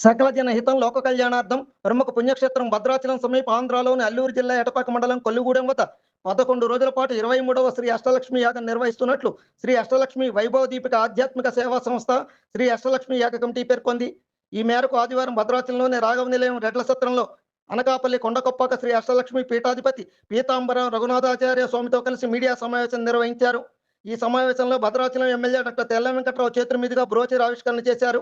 సకల జన హితం లోక కళ్యాణార్థం ప్రముఖ పుణ్యక్షేత్రం భద్రాచలం సమీప ఆంధ్రాలోని అల్లూరు జిల్లా ఎటపాక మండలం కొల్లుగూడెం వద్ద పదకొండు రోజుల పాటు ఇరవై మూడవ శ్రీ అష్టలక్ష్మి యాగం నిర్వహిస్తున్నట్లు శ్రీ అష్టలక్ష్మి వైభవ దీపిక ఆధ్యాత్మిక సేవా సంస్థ శ్రీ అష్టలక్ష్మి యాగ కమిటీ పేర్కొంది. ఈ మేరకు ఆదివారం భద్రాచలంలోని రాఘవ నిలయం రెడ్ల సత్రంలో అనకాపల్లి కొండకొప్పాక శ్రీ అష్టలక్ష్మి పీఠాధిపతి పీతాంబరం రఘునాథాచార్య స్వామితో కలిసి మీడియా సమావేశం నిర్వహించారు. ఈ సమావేశంలో భద్రాచలం ఎమ్మెల్యే డాక్టర్ తెల్ల వెంకట్రావు చేతుల మీదుగా బ్రోచర్ ఆవిష్కరణ చేశారు.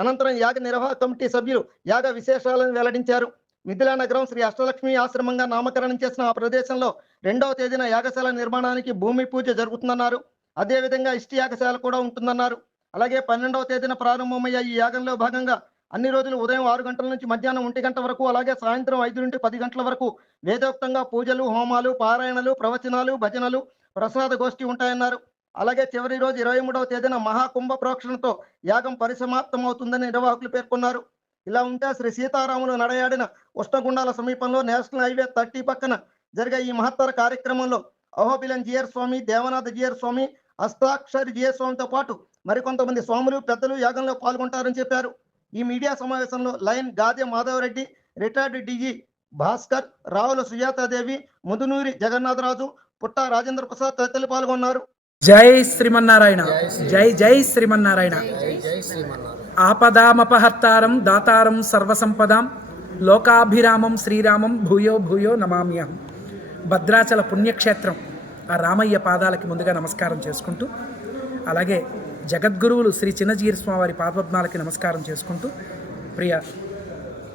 అనంతరం యాగ నిర్వాహక కమిటీ సభ్యులు యాగ విశేషాలను వెల్లడించారు. మిథిలా నగరం శ్రీ అష్టలక్ష్మి ఆశ్రమంగా నామకరణం చేసిన ఆ ప్రదేశంలో రెండవ తేదీన యాగశాల నిర్మాణానికి భూమి పూజ జరుగుతుందన్నారు. అదేవిధంగా ఇష్టి యాగశాల కూడా ఉంటుందన్నారు. అలాగే పన్నెండవ తేదీన ప్రారంభమయ్యే ఈ యాగంలో భాగంగా అన్ని రోజులు ఉదయం ఆరు గంటల నుంచి మధ్యాహ్నం ఒంటి గంట వరకు అలాగే సాయంత్రం ఐదు నుండి పది గంటల వరకు వేదోక్తంగా పూజలు హోమాలు పారాయణలు ప్రవచనాలు భజనలు ప్రసాద గోష్ఠి ఉంటాయన్నారు. అలాగే చివరి రోజు ఇరవై మూడవ తేదీన మహాకుంభ ప్రోక్షణతో యాగం పరిసమాప్తం అవుతుందని నిర్వాహకులు పేర్కొన్నారు. ఇలా ఉంటే శ్రీ సీతారాములు నడయాడిన ఉష్ణగుండాల సమీపంలో నేషనల్ హైవే థర్టీ పక్కన జరిగే ఈ మహత్తర కార్యక్రమంలో అహోబిలం జియర్ స్వామి దేవనాథ జియర్ స్వామి హస్తాక్షరి జియర్ స్వామితో పాటు మరికొంతమంది స్వాములు పెద్దలు యాగంలో పాల్గొంటారని చెప్పారు. ఈ మీడియా సమావేశంలో lion Gade Madhavareddy retired DG Bhaskar Ravula Sujathadevi Mudunuri Jagannatharaju Putta Rajendra Prasad తదితరులు పాల్గొన్నారు. జై శ్రీమన్నారాయణ. జై జై శ్రీమన్నారాయణ. ఆపదామపహర్తారం దాతారం సర్వసంపదాం లోకాభిరామం శ్రీరామం భూయో భూయో నమామ్యహం భద్రాచల పుణ్యక్షేత్రం ఆ రామయ్య పాదాలకి ముందుగా నమస్కారం చేసుకుంటూ అలాగే జగద్గురువులు శ్రీ చిన్నజీర స్వామివారి పాదపద్మాలకి నమస్కారం చేసుకుంటూ ప్రియ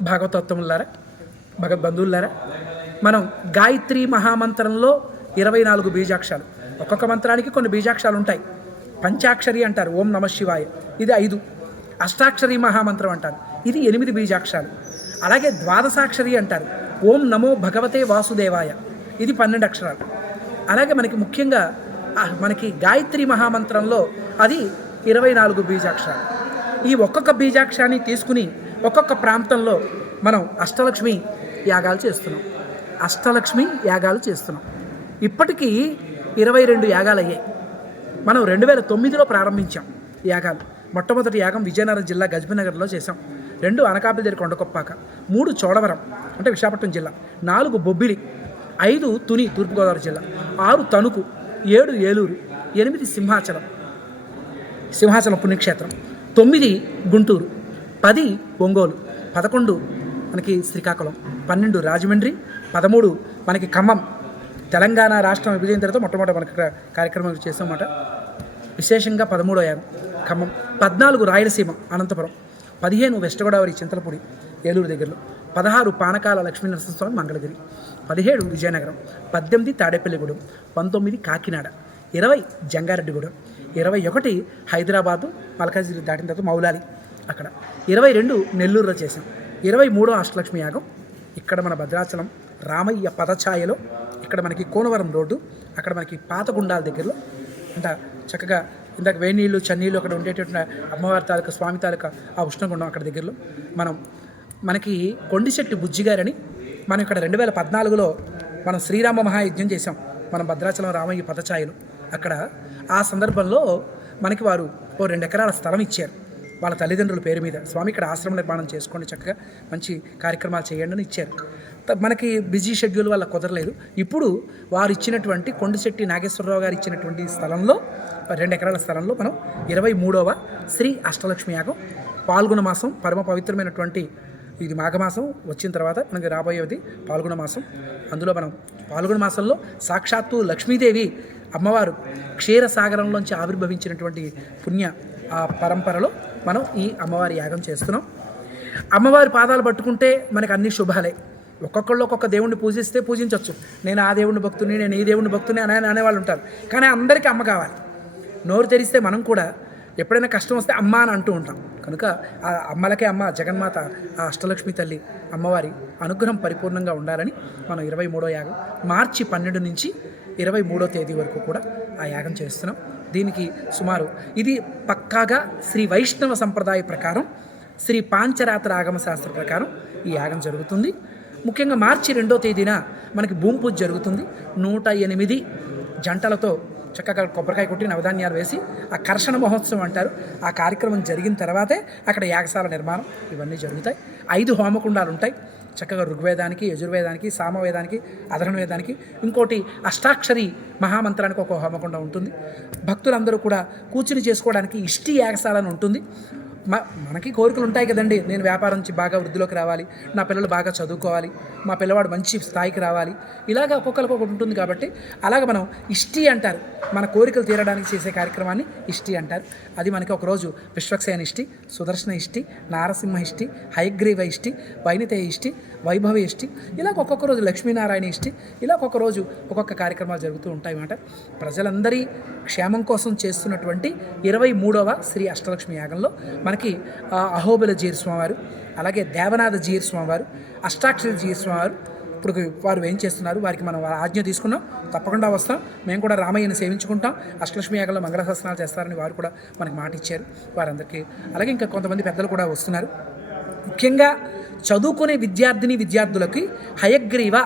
భాగవతోత్తములారా భగవద్బంధువులారా మనం గాయత్రి మహామంత్రంలో ఇరవై నాలుగు బీజాక్షరాలు. ఒక్కొక్క మంత్రానికి కొన్ని బీజాక్షరాలు ఉంటాయి. పంచాక్షరి అంటారు ఓం నమ శివాయ. ఇది ఐదు. అష్టాక్షరి మహామంత్రం అంటారు. ఇది ఎనిమిది బీజాక్షరాలు. అలాగే ద్వాదశాక్షరి అంటారు. ఓం నమో భగవతే వాసుదేవాయ. ఇది పన్నెండు అక్షరాలు. అలాగే మనకి ముఖ్యంగా మనకి గాయత్రి మహామంత్రంలో అది ఇరవై నాలుగు బీజాక్షరాలు. ఈ ఒక్కొక్క బీజాక్షరాన్ని తీసుకుని ఒక్కొక్క ప్రాంతంలో మనం అష్టలక్ష్మి యాగాలు చేస్తున్నాం. అష్టలక్ష్మి యాగాలు చేస్తున్నాం. ఇప్పటికీ ఇరవై రెండు యాగాలు అయ్యాయి మనం రెండు వేల తొమ్మిదిలో ప్రారంభించాం యాగాలు. మొట్టమొదటి యాగం విజయనగరం జిల్లా గజబినగర్లో చేసాం రెండు అనకాపల్లి కొండకొప్పాక మూడు చోడవరం అంటే విశాఖపట్నం జిల్లా నాలుగు బొబ్బిలి ఐదు తుని తూర్పుగోదావరి జిల్లా ఆరు తణుకు ఏడు ఏలూరు ఎనిమిది సింహాచలం సింహాచలం పుణ్యక్షేత్రం తొమ్మిది గుంటూరు పది ఒంగోలు పదకొండు మనకి శ్రీకాకుళం పన్నెండు రాజమండ్రి పదమూడు మనకి ఖమ్మం తెలంగాణ రాష్ట్రం విభజన తర్వాత మొట్టమొదటి మనకి కార్యక్రమం చేసామన్నమాట విశేషంగా పదమూడో యాగం ఖమ్మం. పద్నాలుగు రాయలసీమ అనంతపురం. పదిహేను వెస్ట్ గోదావరి చింతలపూడి ఏలూరు దగ్గరలో. పదహారు పానకాల లక్ష్మీ నరసింహస్వామి మంగళగిరి. పదిహేడు విజయనగరం. పద్దెనిమిది తాడేపల్లిగూడెం. పంతొమ్మిది కాకినాడ. ఇరవై జంగారెడ్డిగూడెం. ఇరవై ఒకటి హైదరాబాదు మల్కాజిగిరి దాటిన తర్వాత మౌలాలి అక్కడ. ఇరవై రెండు నెల్లూరులో చేశాం. ఇరవై మూడో అష్టలక్ష్మి యాగం. ఇక్కడ మన భద్రాచలం రామయ్య పదఛాయలో ఇక్కడ మనకి కోనవరం రోడ్డు అక్కడ మనకి పాత గుండాల దగ్గరలో అంట చక్కగా ఇందాక వేడి నీళ్ళు చన్నీళ్ళు అక్కడ ఉండేటటువంటి అమ్మవారి తాలూకా స్వామి తాలూకా ఆ ఉష్ణగుండం అక్కడ దగ్గరలో మనం మనకి కొండిశెట్టి బుజ్జిగారని మనం ఇక్కడ రెండు వేల పద్నాలుగులో మనం శ్రీరామ మహాయజ్ఞం చేసాం మనం భద్రాచలం రామయ్య పదఛాయలు అక్కడ ఆ సందర్భంలో మనకి వారు ఓ రెండు ఎకరాల స్థలం ఇచ్చారు. వాళ్ళ తల్లిదండ్రుల పేరు మీద. స్వామి ఇక్కడ ఆశ్రమ నిర్మాణం చేసుకోండి చక్కగా. మంచి కార్యక్రమాలు చేయండి అని ఇచ్చారు. మనకి బిజీ షెడ్యూల్ వల్ల కుదరలేదు. ఇప్పుడు వారు ఇచ్చినటువంటి కొండశెట్టి నాగేశ్వరరావు గారు ఇచ్చినటువంటి స్థలంలో రెండు ఎకరాల స్థలంలో మనం ఇరవై మూడవ శ్రీ అష్టలక్ష్మి యాగం పాల్గొన మాసం పరమ పవిత్రమైనటువంటి ఇది మాఘమాసం వచ్చిన తర్వాత మనకి రాబోయేది పాల్గొన మాసం. అందులో మనం పాల్గొన మాసంలో సాక్షాత్తు లక్ష్మీదేవి అమ్మవారు క్షీరసాగరంలోంచి ఆవిర్భవించినటువంటి పుణ్య ఆ పరంపరలో మనం ఈ అమ్మవారి యాగం చేస్తున్నాం. అమ్మవారి పాదాలు పట్టుకుంటే మనకి అన్ని శుభాలే. ఒక్కొక్కళ్ళు ఒక్కొక్క దేవుణ్ణి పూజిస్తే పూజించవచ్చు నేను ఆ దేవుని భక్తుని నేను ఈ దేవుని భక్తుని అని అనేవాళ్ళు ఉంటారు. కానీ అందరికీ అమ్మ కావాలి. నోరు తెరిస్తే మనం కూడా ఎప్పుడైనా కష్టం వస్తే అమ్మ అని అంటూ ఉంటాం. కనుక ఆ అమ్మలకే అమ్మ జగన్మాత ఆ అష్టలక్ష్మి తల్లి అమ్మవారి అనుగ్రహం పరిపూర్ణంగా ఉండాలని మనం ఇరవై మూడో యాగం మార్చి పన్నెండు నుంచి ఇరవై మూడో తేదీ వరకు కూడా ఆ యాగం చేస్తున్నాం. దీనికి సుమారు ఇది పక్కాగా శ్రీ వైష్ణవ సంప్రదాయ ప్రకారం శ్రీ పాంచరాత్ర ఆగమ శాస్త్ర ప్రకారం ఈ యాగం జరుగుతుంది. ముఖ్యంగా మార్చి రెండో తేదీన మనకి భూమి పూజ జరుగుతుంది. నూట ఎనిమిది జంటలతో చక్కగా కొబ్బరికాయ కొట్టి నవధాన్యాలు వేసి ఆ కర్షణ మహోత్సవం అంటారు. ఆ కార్యక్రమం జరిగిన తర్వాతే అక్కడ యాగశాల నిర్మాణం ఇవన్నీ జరుగుతాయి. ఐదు హోమకుండాలు ఉంటాయి. చక్కగా ఋగ్వేదానికి యజుర్వేదానికి సామవేదానికి అధర్ణ వేదానికి ఇంకోటి అష్టాక్షరి మహామంత్రానికి ఒక హోమకుండా ఉంటుంది. భక్తులందరూ కూడా కూర్చుని చేసుకోవడానికి ఇష్టి యాగశాలను ఉంటుంది. మనకి కోరికలు ఉంటాయి కదండి. నేను వ్యాపారం నుంచి బాగా వృద్ధిలోకి రావాలి. నా పిల్లలు బాగా చదువుకోవాలి. మా పిల్లవాడు మంచి స్థాయికి రావాలి. ఇలాగ ఒక్కొక్కరికి ఒకటి ఉంటుంది కాబట్టి అలాగ మనం ఇష్టి అంటారు. మన కోరికలు తీరడానికి చేసే కార్యక్రమాన్ని ఇష్టి అంటారు. అది మనకి ఒకరోజు విశ్వక్సేన ఇష్టి సుదర్శన ఇష్టి నారసింహ ఇష్టి హయగ్రీవ ఇష్టి వైనితేయ ఇష్టి వైభవ ఇష్టి. ఇలా ఒక్కొక్క రోజు లక్ష్మీనారాయణ ఇష్టి. ఇలా ఒక్కొక్క రోజు ఒక్కొక్క కార్యక్రమాలు జరుగుతూ ఉంటాయి అన్నమాట ప్రజలందరి క్షేమం కోసం చేస్తున్నటువంటి ఇరవై మూడవ శ్రీ అష్టలక్ష్మి యాగంలో మనకి ఆ, అహోబిల జీర్ స్వామివారు అలాగే దేవనాథ జీర్ స్వామివారు అష్టాక్షరి జీర్ స్వామివారు ఇప్పుడు వారు ఏం చేస్తున్నారు వారికి మనం ఆజ్ఞ తీసుకున్నాం తప్పకుండా వస్తాం. మేము కూడా రామయ్యని సేవించుకుంటాం. అష్టలక్ష్మి యాగంలో మంగళశాసనాలు చేస్తారని వారు కూడా మనకి మాట ఇచ్చారు వారందరికీ అలాగే ఇంకా కొంతమంది పెద్దలు కూడా వస్తున్నారు. ముఖ్యంగా చదువుకునే విద్యార్థిని విద్యార్థులకి హయగ్రీవ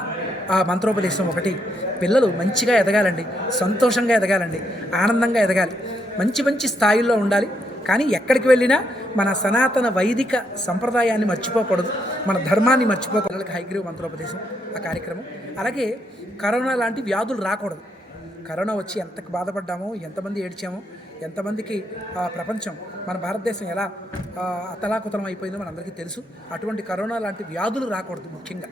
ఆ మంత్రోపదేశం ఒకటి. పిల్లలు మంచిగా ఎదగాలండి సంతోషంగా ఎదగాలండి ఆనందంగా ఎదగాలి. మంచి మంచి స్థాయిల్లో ఉండాలి. కానీ ఎక్కడికి వెళ్ళినా మన సనాతన వైదిక సంప్రదాయాన్ని మర్చిపోకూడదు. మన ధర్మాన్ని మర్చిపోకూడదు. హైగ్రీవ మంత్రోపదేశం ఆ కార్యక్రమం. అలాగే కరోనా లాంటి వ్యాధులు రాకూడదు. కరోనా వచ్చి ఎంత బాధపడ్డామో ఎంతమంది ఏడ్చామో ఎంతమందికి ప్రపంచం మన భారతదేశం ఎలా అతలాకుతలం అయిపోయిందో మనందరికీ తెలుసు. అటువంటి కరోనా లాంటి వ్యాధులు రాకూడదు ముఖ్యంగా.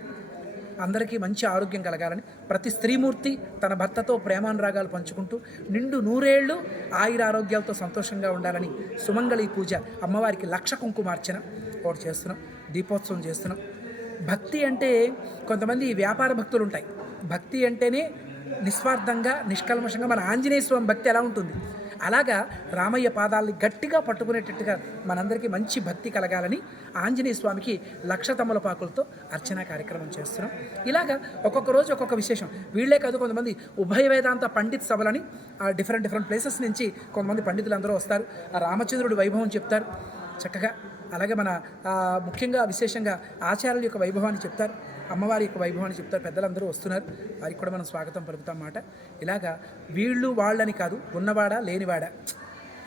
అందరికీ మంచి ఆరోగ్యం కలగాలని ప్రతి స్త్రీమూర్తి తన భర్తతో ప్రేమానురాగాలు పంచుకుంటూ నిండు నూరేళ్ళు ఆయుర ఆరోగ్యాలతో సంతోషంగా ఉండాలని సుమంగళి పూజ అమ్మవారికి లక్ష కుంకుమార్చన ఒకటి చేస్తున్నాం దీపోత్సవం చేస్తున్నాం. భక్తి అంటే కొంతమంది వ్యాపార భక్తులు ఉంటాయి. భక్తి అంటేనే నిస్వార్థంగా నిష్కల్మషంగా మన ఆంజనేయ స్వామి భక్తి ఎలా ఉంటుంది? అలాగా రామయ్య పాదాలని గట్టిగా పట్టుకునేటట్టుగా మనందరికీ మంచి భక్తి కలగాలని ఆంజనేయ స్వామికి లక్ష తమలపాకులతో అర్చన కార్యక్రమం చేస్తున్నాం. ఇలాగా ఒక్కొక్క రోజు ఒక్కొక్క విశేషం. వీళ్ళే కాదు కొంతమంది ఉభయ వేదాంత పండిత్ సభలని ఆ డిఫరెంట్ డిఫరెంట్ ప్లేసెస్ నుంచి కొంతమంది పండితులు అందరూ వస్తారు. ఆ రామచంద్రుడి వైభవం చెప్తారు. చక్కగా అలాగే మన ముఖ్యంగా విశేషంగా ఆచార్యుల యొక్క వైభవాన్ని చెప్తారు. అమ్మవారి యొక్క వైభవాన్ని చెప్తారు. పెద్దలందరూ వస్తున్నారు. వారికి కూడా మనం స్వాగతం పలుకుతాం మాట ఇలాగా వీళ్ళు వాళ్ళని కాదు ఉన్నవాడా లేనివాడా?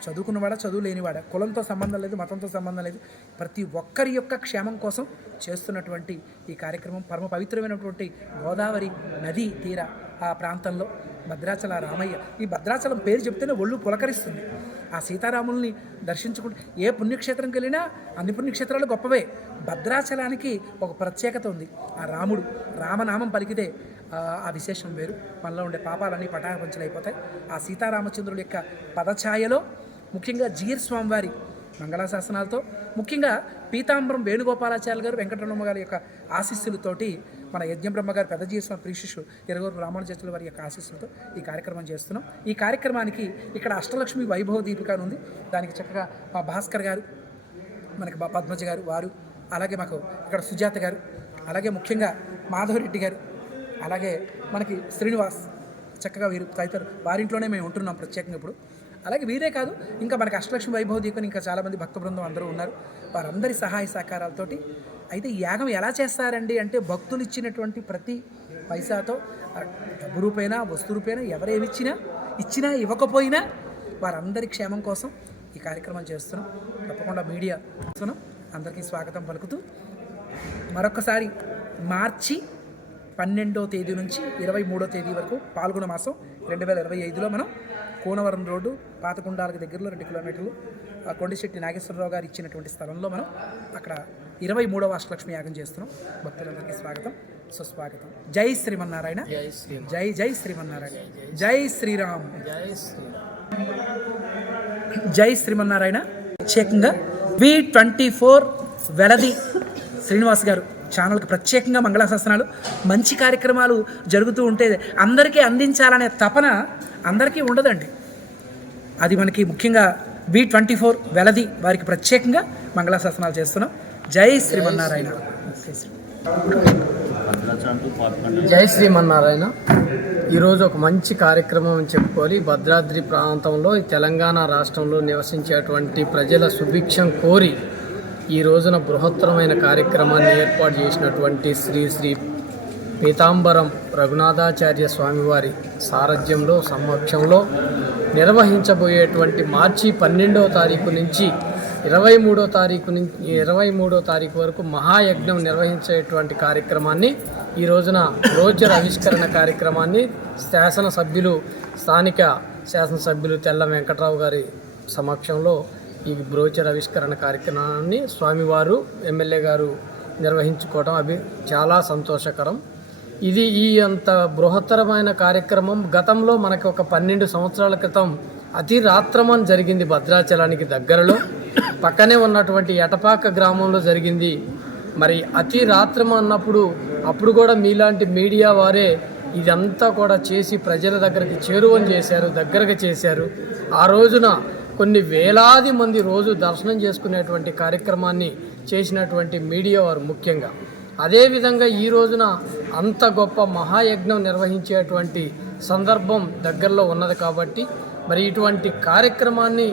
చదువుకున్నవాడా చదువు లేనివాడా? కులంతో సంబంధం లేదు మతంతో సంబంధం లేదు. ప్రతి ఒక్కరి యొక్క క్షేమం కోసం చేస్తున్నటువంటి ఈ కార్యక్రమం పరమ పవిత్రమైనటువంటి గోదావరి నది తీర ఆ ప్రాంతంలో భద్రాచల రామయ్య. ఈ భద్రాచలం పేరు చెప్తేనే ఒళ్ళు పులకరిస్తుంది. ఆ సీతారాముల్ని దర్శించుకుంటే ఏ పుణ్యక్షేత్రంకి వెళ్ళినా అన్ని పుణ్యక్షేత్రాలు గొప్పవే. భద్రాచలానికి ఒక ప్రత్యేకత ఉంది. ఆ రాముడు రామనామం పలికితే ఆ, విశేషం వేరు. మనలో ఉండే పాపాలన్నీ పటాపంచలు అయిపోతాయి. ఆ సీతారామచంద్రుడి యొక్క పదఛాయలో ముఖ్యంగా జీర్ స్వామివారి మంగళాశాసనాలతో ముఖ్యంగా పీతాంబరం వేణుగోపాలాచార్య గారు వెంకటరమణ గారి యొక్క ఆశీస్సులతోటి మన యజ్ఞబ్రహ్మ గారు పెద్ద జీవ ప్రీశిషు ఇరగూరు రామానుజతుల వారి యొక్క ఆశీస్సులతో ఈ కార్యక్రమం చేస్తున్నాం. ఈ కార్యక్రమానికి ఇక్కడ అష్టలక్ష్మి వైభవ దీపిక అని ఉంది. దానికి చక్కగా మా భాస్కర్ గారు మనకి బా- పద్మజ గారు వారు అలాగే మాకు ఇక్కడ సుజాత గారు అలాగే ముఖ్యంగా మాధవరెడ్డి గారు అలాగే మనకి శ్రీనివాస్ చక్కగా వీరు తదితరు వారింట్లోనే మేము ఉంటున్నాం ప్రత్యేకంగా ఇప్పుడు. అలాగే వీరే కాదు ఇంకా మనకి అష్టలక్ష్మి వైభవ దీపం ఇంకా చాలామంది భక్త బృందం అందరూ ఉన్నారు. వారందరి సహాయ సహకారాలతోటి అయితే యాగం ఎలా చేస్తారండి అంటే భక్తులు ఇచ్చినటువంటి ప్రతి పైసాతో డబ్బు రూపైనా వస్తు రూపైనా ఎవరేమి ఇచ్చినా ఇచ్చినా ఇవ్వకపోయినా వారందరి క్షేమం కోసం ఈ కార్యక్రమం చేస్తున్నాం. తప్పకుండా మీడియా చేస్తున్నాం. అందరికీ స్వాగతం పలుకుతూ మరొకసారి మార్చి పన్నెండో తేదీ నుంచి ఇరవై మూడో తేదీ వరకు పాల్గొన మాసం రెండు వేల ఇరవై ఐదులో మనం కోనవరం రోడ్డు పాతకుండాలకు దగ్గరలో రెండు కిలోమీటర్లు. ఆ కొండిశెట్టి నాగేశ్వరరావు గారు ఇచ్చినటువంటి స్థలంలో మనం అక్కడ ఇరవై మూడవ అష్టలక్ష్మి యాగం చేస్తున్నాం. భక్తులందరికీ స్వాగతం సుస్వాగతం. జై శ్రీమన్నారాయణ. జై జై శ్రీమన్నారాయణ. జై శ్రీరామ్. జై శ్రీరామ్. జై శ్రీమన్నారాయణ. ప్రత్యేకంగా V twenty four Veladi Srinivas గారు. ఛానల్కి ప్రత్యేకంగా మంగళాశాసనాలు మంచి కార్యక్రమాలు జరుగుతూ ఉంటే అందరికీ అందించాలనే తపన అందరికీ ఉండదండి. అది మనకి ముఖ్యంగా బి ట్వంటీ ఫోర్ వెలది వారికి ప్రత్యేకంగా మంగళాశాసనాలు చేస్తున్నాం. జై శ్రీమన్నారాయణ. జై శ్రీ- జై శ్రీమన్నారాయణ. ఈరోజు ఒక మంచి కార్యక్రమం అని చెప్పుకోవాలి. భద్రాద్రి ప్రాంతంలో తెలంగాణ రాష్ట్రంలో నివసించేటువంటి ప్రజల సుభిక్షం కోరి ఈ రోజున బృహత్తరమైన కార్యక్రమాన్ని ఏర్పాటు చేసినటువంటి శ్రీ శ్రీ పీతాంబరం రఘునాథాచార్య స్వామివారి సారథ్యంలో సమక్షంలో నిర్వహించబోయేటువంటి మార్చి పన్నెండవ తారీఖు నుంచి ఇరవై మూడో తారీఖు నుంచి ఇరవై మూడో తారీఖు వరకు మహాయజ్ఞం నిర్వహించేటువంటి కార్యక్రమాన్ని ఈ రోజున రోజర్ ఆవిష్కరణ కార్యక్రమాన్ని శాసనసభ్యులు స్థానిక శాసనసభ్యులు తెల్ల వెంకట్రావు గారి సమక్షంలో ఈ బ్రోచర్ ఆవిష్కరణ కార్యక్రమాన్ని స్వామివారు ఎమ్మెల్యే గారు నిర్వహించుకోవడం అవి చాలా సంతోషకరం. ఇది ఈ అంత బృహత్తరమైన కార్యక్రమం. గతంలో మనకి ఒక పన్నెండు సంవత్సరాల క్రితం అతి రాత్రమని జరిగింది భద్రాచలానికి దగ్గరలో. పక్కనే ఉన్నటువంటి ఎటపాక గ్రామంలో జరిగింది. మరి అతి రాత్రం అన్నప్పుడు అప్పుడు కూడా మీలాంటి మీడియా వారే ఇదంతా కూడా చేసి ప్రజల దగ్గరికి చేరువని చేశారు దగ్గరగా చేశారు. ఆ రోజున కొన్ని వేలాది మంది రోజు దర్శనం చేసుకునేటువంటి కార్యక్రమాన్ని చేసినటువంటి మీడియా వారు ముఖ్యంగా. అదేవిధంగా ఈ రోజున అంత గొప్ప మహాయజ్ఞం నిర్వహించేటువంటి సందర్భం దగ్గరలో ఉన్నది కాబట్టి మరి ఇటువంటి కార్యక్రమాన్ని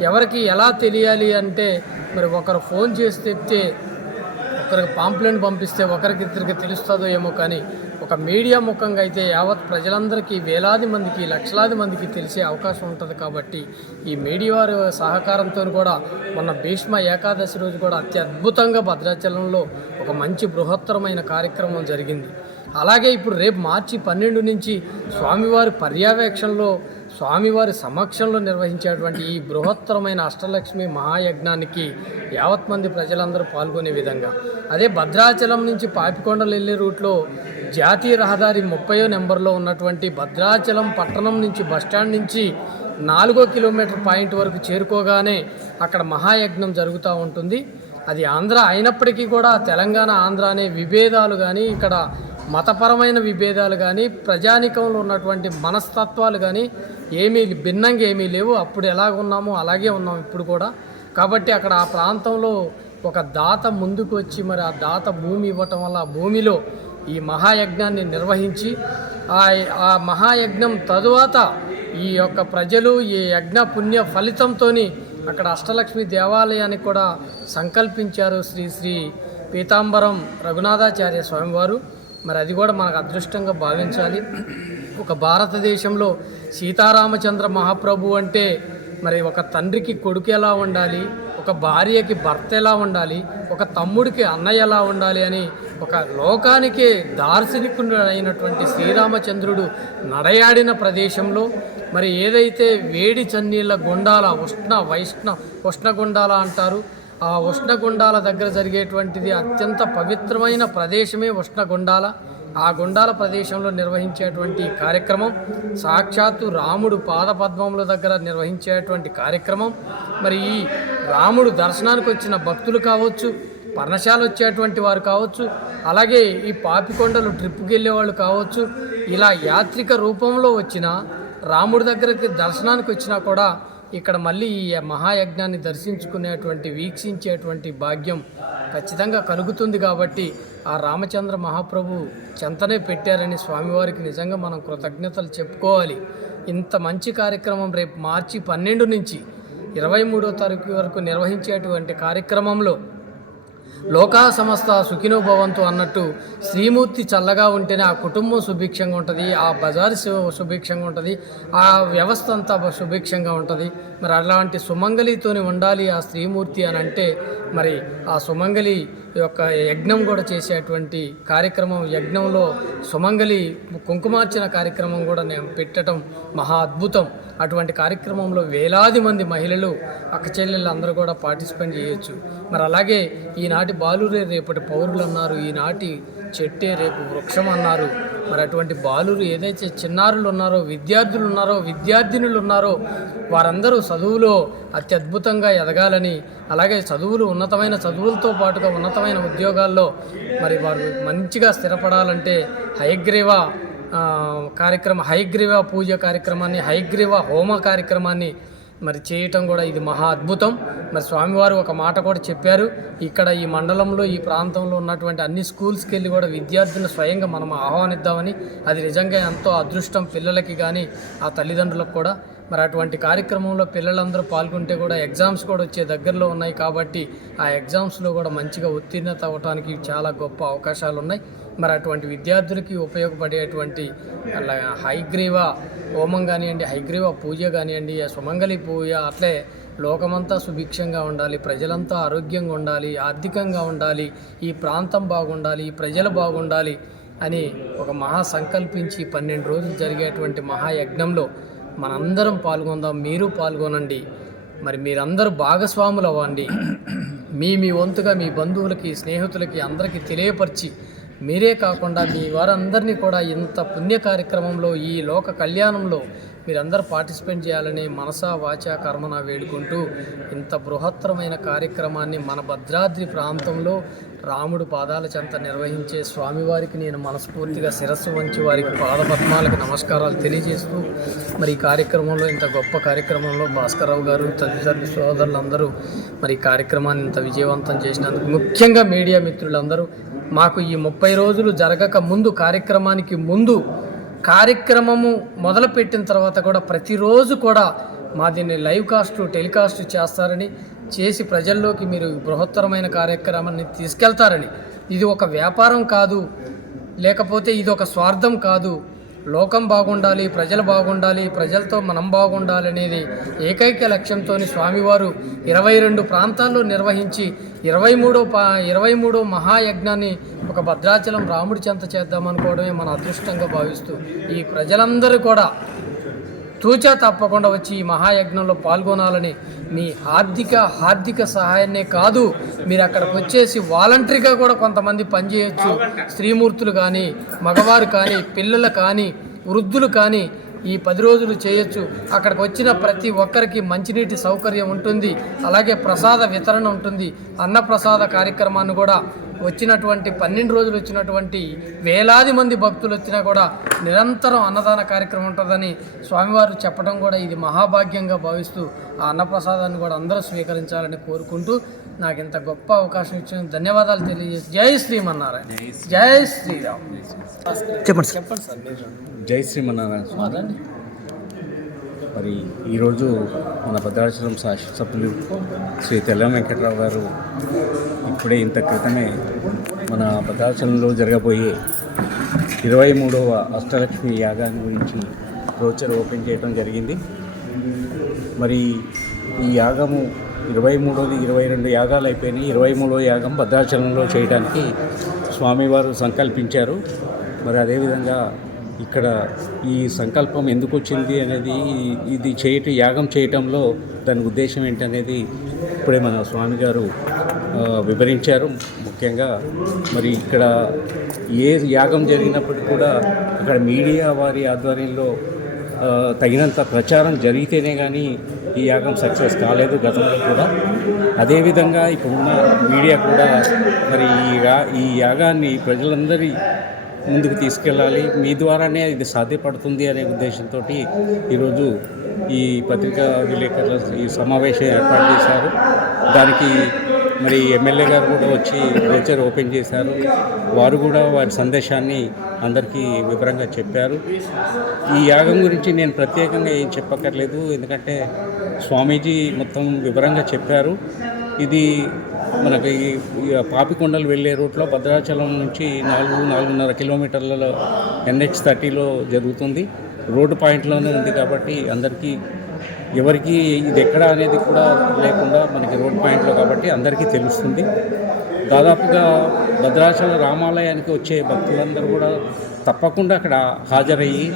ఎవరికి ఎలా తెలియాలి అంటే మరి ఒకరు ఫోన్ చేసి చెప్తే ఒకరికి పాంప్లెంట్ పంపిస్తే ఒకరికి ఇద్దరికి తెలుస్తుందో ఏమో కానీ ఒక మీడియా ముఖంగా అయితే యావత్ ప్రజలందరికీ వేలాది మందికి లక్షలాది మందికి తెలిసే అవకాశం ఉంటుంది కాబట్టి ఈ మీడియా వారి సహకారంతో కూడా మొన్న భీష్మ ఏకాదశి రోజు కూడా అత్యద్భుతంగా భద్రాచలంలో ఒక మంచి బృహత్తరమైన కార్యక్రమం జరిగింది. అలాగే ఇప్పుడు రేపు మార్చి పన్నెండు నుంచి స్వామివారి పర్యవేక్షణలో స్వామివారి సమక్షంలో నిర్వహించేటువంటి ఈ బృహత్తరమైన అష్టలక్ష్మి మహాయజ్ఞానికి యావత్ మంది ప్రజలందరూ పాల్గొనే విధంగా. అదే భద్రాచలం నుంచి పాపికొండలు వెళ్ళే రూట్లో జాతీయ రహదారి ముప్పయో నెంబర్లో ఉన్నటువంటి భద్రాచలం పట్టణం నుంచి బస్టాండ్ నుంచి నాలుగో కిలోమీటర్ పాయింట్ వరకు చేరుకోగానే అక్కడ మహాయజ్ఞం జరుగుతూ ఉంటుంది. అది ఆంధ్ర అయినప్పటికీ కూడా తెలంగాణ ఆంధ్ర అనే విభేదాలు కానీ ఇక్కడ మతపరమైన విభేదాలు కానీ ప్రజానికంలో ఉన్నటువంటి మనస్తత్వాలు కానీ ఏమీ భిన్నంగా ఏమీ లేవు. అప్పుడు ఎలాగ ఉన్నామో అలాగే ఉన్నాం ఇప్పుడు కూడా. కాబట్టి అక్కడ ఆ ప్రాంతంలో ఒక దాత ముందుకు వచ్చి మరి ఆ దాత భూమి ఇవ్వటం వల్ల ఆ భూమిలో ఈ మహాయజ్ఞాన్ని నిర్వహించి ఆ ఆ మహాయజ్ఞం తరువాత ఈ యొక్క ప్రజలు ఈ యజ్ఞ పుణ్య ఫలితంతో అక్కడ అష్టలక్ష్మి దేవాలయానికి కూడా సంకల్పించారు శ్రీ శ్రీ పీతాంబరం రఘునాథాచార్య స్వామివారు. మరి అది కూడా మనకు అదృష్టంగా భావించాలి. ఒక భారతదేశంలో సీతారామచంద్ర మహాప్రభు అంటే మరి ఒక తండ్రికి కొడుకు ఎలా ఉండాలి? ఒక భార్యకి భర్త ఎలా ఉండాలి? ఒక తమ్ముడికి అన్నయ్య ఎలా ఉండాలి అని ఒక లోకానికి దార్శనికుడు అయినటువంటి శ్రీరామచంద్రుడు నడయాడిన ప్రదేశంలో మరి ఏదైతే వేడి చన్నీళ్ళ గుండాల ఉష్ణ వైష్ణ ఉష్ణగుండాల అంటారు ఆ ఉష్ణగుండాల దగ్గర జరిగేటువంటిది అత్యంత పవిత్రమైన ప్రదేశమే ఉష్ణగుండాల ఆ గుండాల ప్రదేశంలో నిర్వహించేటువంటి కార్యక్రమం సాక్షాత్తు రాముడు పాదపద్మముల దగ్గర నిర్వహించేటువంటి కార్యక్రమం. మరి ఈ రాముడు దర్శనానికి వచ్చిన భక్తులు కావచ్చు పర్ణశాల వచ్చేటువంటి వారు కావచ్చు అలాగే ఈ పాపికొండలు ట్రిప్కి వెళ్ళేవాళ్ళు కావచ్చు ఇలా యాత్రిక రూపంలో వచ్చిన రాముడి దగ్గరికి దర్శనానికి వచ్చినా కూడా ఇక్కడ మళ్ళీ ఈ మహాయజ్ఞాన్ని దర్శించుకునేటువంటి వీక్షించేటువంటి భాగ్యం ఖచ్చితంగా కలుగుతుంది కాబట్టి ఆ రామచంద్ర మహాప్రభు చెంతనే పెట్టారని స్వామివారికి నిజంగా మనం కృతజ్ఞతలు చెప్పుకోవాలి. ఇంత మంచి కార్యక్రమం రేపు మార్చి పన్నెండు నుంచి ఇరవై మూడో తారీఖు వరకు నిర్వహించేటువంటి కార్యక్రమంలో లోకా సమస్త సుఖినో భవంతు అన్నట్టు శ్రీమూర్తి చల్లగా ఉంటేనే ఆ కుటుంబం సుభిక్షంగా ఉంటుంది ఆ బజారు సుభిక్షంగా ఉంటుంది ఆ వ్యవస్థ అంతా సుభిక్షంగా ఉంటుంది. మరి అలాంటి సుమంగళితోని ఉండాలి ఆ శ్రీమూర్తి అని అంటే మరి ఆ సుమంగళి యొక్క యజ్ఞం కూడా చేసేటువంటి కార్యక్రమం యజ్ఞంలో సుమంగళి కుంకుమార్చన కార్యక్రమం కూడా నేను పెట్టడం మహా అద్భుతం. అటువంటి కార్యక్రమంలో వేలాది మంది మహిళలు అక్క చెల్లెళ్ళు అందరూ కూడా పార్టిసిపేట్ చేయొచ్చు. మరి అలాగే ఈనాటి బాలురే రేపటి పౌరులు అన్నారు ఈనాటి చెట్టే రేపు వృక్షం అన్నారు. మరి అటువంటి బాలురు ఏదైతే చిన్నారులు ఉన్నారో విద్యార్థులు ఉన్నారో విద్యార్థినులు ఉన్నారో వారందరూ చదువులో అత్యద్భుతంగా ఎదగాలని అలాగే చదువులు ఉన్నతమైన చదువులతో పాటుగా ఉన్నతమైన ఉద్యోగాల్లో మరి వారు మంచిగా స్థిరపడాలంటే హయగ్రీవ కార్యక్రమ హైగ్రీవ పూజ కార్యక్రమాన్ని హైగ్రీవ హోమ కార్యక్రమాన్ని మరి చేయటం కూడా ఇది మహా అద్భుతం. మరి స్వామివారు ఒక మాట కూడా చెప్పారు. ఇక్కడ ఈ మండలంలో ఈ ప్రాంతంలో ఉన్నటువంటి అన్ని స్కూల్స్కి వెళ్ళి కూడా విద్యార్థులను స్వయంగా మనం ఆహ్వానిద్దామని అది నిజంగా ఎంతో అదృష్టం పిల్లలకి కానీ ఆ తల్లిదండ్రులకు కూడా. మరి అటువంటి కార్యక్రమంలో పిల్లలందరూ పాల్గొంటే కూడా ఎగ్జామ్స్ కూడా వచ్చే దగ్గరలో ఉన్నాయి కాబట్టి ఆ ఎగ్జామ్స్లో కూడా మంచిగా ఉత్తీర్ణత అవ్వడానికి చాలా గొప్ప అవకాశాలు ఉన్నాయి. మరి అటువంటి విద్యార్థులకి ఉపయోగపడేటువంటి అలా హైగ్రీవ హోమం కానివ్వండి హైగ్రీవ పూజ కానివ్వండి ఆ సుమంగళి పూజ అట్లే లోకమంతా సుభిక్షంగా ఉండాలి ప్రజలంతా ఆరోగ్యంగా ఉండాలి ఆర్థికంగా ఉండాలి ఈ ప్రాంతం బాగుండాలి ఈ ప్రజలు బాగుండాలి అని ఒక మహా సంకల్పించి పన్నెండు రోజులు జరిగేటువంటి మహాయజ్ఞంలో మనందరం పాల్గొందాం మీరు పాల్గొనండి. మరి మీరందరూ భాగస్వాములు అవ్వండి మీ మీ వంతుగా మీ బంధువులకి స్నేహితులకి అందరికీ తెలియపరిచి మీరే కాకుండా మీ వారందరినీ కూడా ఇంత పుణ్య కార్యక్రమంలో ఈ లోక కళ్యాణంలో మీరందరూ పార్టిసిపేట్ చేయాలని మనసా వాచా కర్మన వేడుకుంటూ ఇంత బృహత్తరమైన కార్యక్రమాన్ని మన భద్రాద్రి ప్రాంతంలో రాముడు పాదాల చెంత నిర్వహించే స్వామివారికి నేను మనస్ఫూర్తిగా శిరస్సు వంచి వారికి పాదపద్మాలకు నమస్కారాలు తెలియజేస్తూ మరి ఈ కార్యక్రమంలో ఇంత గొప్ప కార్యక్రమంలో భాస్కరరావు గారు తదితరులు సోదరులందరూ మరి ఈ కార్యక్రమాన్ని ఇంత విజయవంతం చేసినందుకు ముఖ్యంగా మీడియా మిత్రులందరూ మాకు ఈ ముప్పై రోజులు జరగక ముందు కార్యక్రమానికి ముందు కార్యక్రమము మొదలుపెట్టిన తర్వాత కూడా ప్రతిరోజు కూడా మా దీన్ని లైవ్ కాస్ట్ టెలికాస్ట్ చేస్తారని చేసి ప్రజల్లోకి మీరు బృహత్తరమైన కార్యక్రమాన్ని తీసుకెళ్తారని. ఇది ఒక వ్యాపారం కాదు లేకపోతే ఇది ఒక స్వార్థం కాదు. లోకం బాగుండాలి ప్రజలు బాగుండాలి ప్రజలతో మనం బాగుండాలి అనేది ఏకైక లక్ష్యంతో స్వామివారు ఇరవై రెండు ప్రాంతాల్లో నిర్వహించి ఇరవై మూడో పా ఇరవై మూడో మహాయజ్ఞాన్ని ఒక భద్రాచలం రాముడి చెంత చేద్దామనుకోవడమే మన అదృష్టంగా భావిస్తూ ఈ ప్రజలందరూ కూడా తూచా తప్పకుండా వచ్చి ఈ మహాయజ్ఞంలో పాల్గొనాలని మీ ఆర్థిక ఆర్థిక సహాయాన్నే కాదు మీరు అక్కడికి వచ్చేసి వాలంటరీగా కూడా కొంతమంది పనిచేయచ్చు. స్త్రీమూర్తులు కానీ మగవారు కానీ పిల్లలు కానీ వృద్ధులు కానీ ఈ పది రోజులు చేయొచ్చు. అక్కడికి వచ్చిన ప్రతి ఒక్కరికి మంచినీటి సౌకర్యం ఉంటుంది. అలాగే ప్రసాద వితరణ ఉంటుంది. అన్నప్రసాద కార్యక్రమాన్ని కూడా వచ్చినటువంటి పన్నెండు రోజులు వచ్చినటువంటి వేలాది మంది భక్తులు వచ్చినా కూడా నిరంతరం అన్నదాన కార్యక్రమం ఉంటుందని స్వామివారు చెప్పడం కూడా ఇది మహాభాగ్యంగా భావిస్తూ ఆ అన్నప్రసాదాన్ని కూడా అందరూ స్వీకరించాలని కోరుకుంటూ నాకు ఇంత గొప్ప అవకాశం ఇచ్చిన ధన్యవాదాలు తెలియజేసి జై శ్రీమన్నారాయణ. జై శ్రీరామ్. చెప్పండి సార్. చెప్పండి సార్ జై శ్రీమన్నారాయణ స్వామి. మరి ఈరోజు మన భద్రాచలం శాసనసభ్యులు శ్రీ తెల్ల వెంకట్రావు గారు ఇప్పుడే ఇంత క్రితమే మన భద్రాచలంలో జరగబోయే ఇరవై మూడవ అష్టలక్ష్మి యాగాన్ని గురించి బ్రోచర్ ఓపెన్ చేయడం జరిగింది. మరి ఈ యాగము ఇరవై మూడోది ఇరవై రెండు యాగాలు అయిపోయినాయి. ఇరవై మూడో యాగం భద్రాచలంలో చేయడానికి స్వామివారు సంకల్పించారు. మరి అదేవిధంగా ఇక్కడ ఈ సంకల్పం ఎందుకు వచ్చింది అనేది ఇది చేయటం యాగం చేయటంలో దాని ఉద్దేశం ఏంటనేది ఇప్పుడే మన స్వామి గారు వివరించారు. ముఖ్యంగా మరి ఇక్కడ ఏ యాగం జరిగినప్పటికీ కూడా అక్కడ మీడియా వారి ఆధ్వర్యంలో తగినంత ప్రచారం జరిగితేనే కానీ ఈ యాగం సక్సెస్ కాలేదు గతంలో కూడా. అదేవిధంగా ఇప్పుడున్న మీడియా కూడా మరి ఈ యా- ఈ యాగాన్ని ప్రజలందరి ముందుకు తీసుకెళ్ళాలి. మీ ద్వారానే ఇది సాధ్యపడుతుంది అనే ఉద్దేశంతో ఈరోజు ఈ పత్రికా విలేకరుల ఈ సమావేశం ఏర్పాటు చేశారు. దానికి మరి ఎమ్మెల్యే గారు కూడా వచ్చి బ్రోచర్ ఓపెన్ చేశారు. వారు కూడా వారి సందేశాన్ని అందరికీ వివరంగా చెప్పారు. ఈ యాగం గురించి నేను ప్రత్యేకంగా ఏం చెప్పక్కర్లేదు. ఎందుకంటే స్వామీజీ మొత్తం వివరంగా చెప్పారు. ఇది మనకి ఈ- పాపికొండలు వెళ్ళే రూట్లో భద్రాచలం నుంచి నాలుగు నాలుగున్నర కిలోమీటర్లలో ఎన్హెచ్ థర్టీలో జరుగుతుంది. రోడ్డు పాయింట్లోనే ఉంది కాబట్టి అందరికీ ఎవరికి ఇది ఎక్కడ అనేది కూడా లేకుండా మనకి రోడ్ పాయింట్లో కాబట్టి అందరికీ తెలుస్తుంది. దాదాపుగా భద్రాచల రామాలయానికి వచ్చే భక్తులందరూ కూడా తప్పకుండా అక్కడ హాజరయ్యి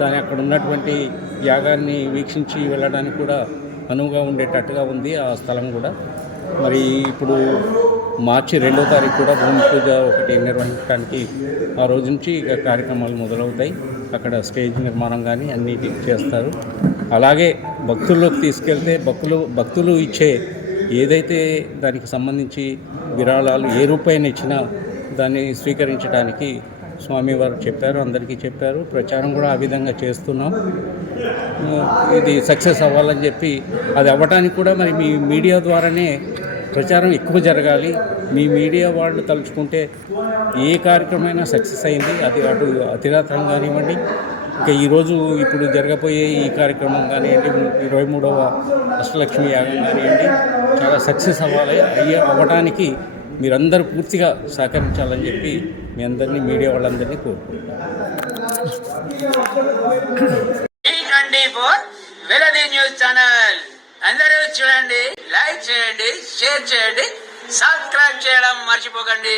దాని అక్కడ ఉన్నటువంటి యాగాన్ని వీక్షించి వెళ్ళడానికి కూడా అనువుగా ఉండేటట్టుగా ఉంది ఆ స్థలం కూడా. మరి ఇప్పుడు మార్చి రెండో తారీఖు కూడా భూమి పూజ ఒకటి నిర్వహించడానికి ఆ రోజు నుంచి ఇక కార్యక్రమాలు మొదలవుతాయి. అక్కడ స్టేజ్ నిర్మాణం కానీ అన్నీ చేస్తారు. అలాగే భక్తుల్లోకి తీసుకెళ్తే భక్తులు భక్తులు ఇచ్చే ఏదైతే దానికి సంబంధించి విరాళాలు ఏ రూపాయిన ఇచ్చినా దాన్ని స్వీకరించడానికి స్వామివారు చెప్పారు అందరికీ చెప్పారు. ప్రచారం కూడా ఆ విధంగా చేస్తున్నాం. ఇది సక్సెస్ అవ్వాలని చెప్పి అది అవ్వడానికి కూడా మరి మీ మీడియా ద్వారానే ప్రచారం ఎక్కువ జరగాలి. మీ మీడియా వాళ్ళు తలుచుకుంటే ఏ కార్యక్రమైనా సక్సెస్ అయింది అది అటు అతిరాత్రం కానివ్వండి. ఇంకా ఈరోజు ఇప్పుడు జరగబోయే ఈ కార్యక్రమం కానివ్వండి ఇరవై మూడవ అష్టలక్ష్మి యాగం కానివ్వండి చాలా సక్సెస్ అవ్వాలి. అయ్యే అవ్వడానికి మీరందరూ పూర్తిగా సహకరించాలని చెప్పి మీ అందరినీ మీడియా వాళ్ళందరినీ కోరుకుంటున్నాను వెలది న్యూస్ ఛానల్. అందరూ చూడండి లైక్ చేయండి షేర్ చేయండి సబ్స్క్రైబ్ చేయడం మర్చిపోకండి.